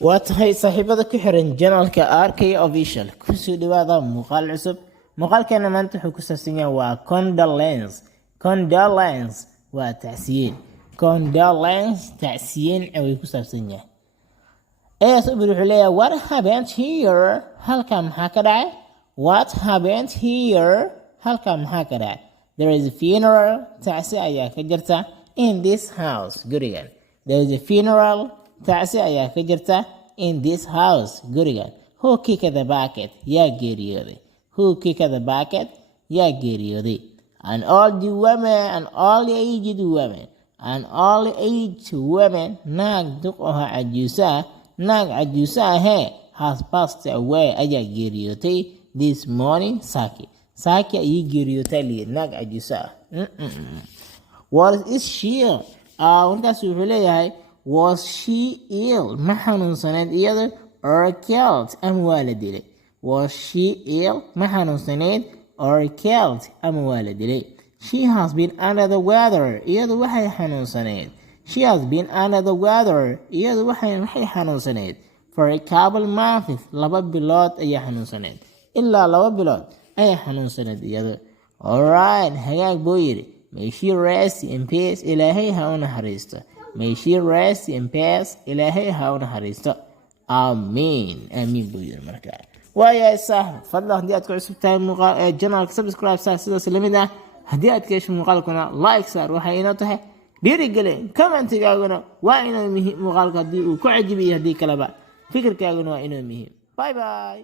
واتهي صاحبة كحرن جنال كاركي اوفيشال كسو دوادا مقال عصب مقال كان منتحو كساسينيا كوندالينز وتعسيين كوندالينز تعسيين او كساسينيا ايه سؤال حليا what happened here هل كان هكذا what happened here هل كان هكذا there is a funeral تعسي ايا كجرتا in this house gurigan there is a funeral تعسي ayaa ka jirta in this house gurigan who kicked the bucket yaa geeriyooday who kicked the bucket yaa geeriyooday an old woman an old aged woman an old aged woman naag duq aha cajuusa ahee has passed away ayaa geeriyootay this morning saaki ayay geeriyootay liir naag cajuusa what is she markaas wuxuu leeyahay was she ill ma xanuunsaneed iyada or killed ama waa la dilay was she ill ma xanuunsaneed or killed ama waa la dilay she has been under the weather iyadu waxay xanuunsaneed she has been under the weather iyadu waxay xanuunsaneed for a couple months 2 bilood ayay xanuunsaneed ilaa 2 bilood ayay xanuunsaneed iyadu alright hagaag buu yidhi may she rest in peace ilaahay ha u naxariisto may she rest in peace ilaahay ha u naxariisto amiin buu yiri markaa waayahay saaxib fadlan haddii aad ku cusub tahay channelka subscribe saar sidaas lamid ah haddii aad ka hesho muuqaalkuna like saar waxay inoo tahay dhiirigelin commentigaaguna waa inoo muhiim muuqaalka haddii uu ku cajibiyo haddii kaleba fikirkaaguna waa inoo muhiim bye bye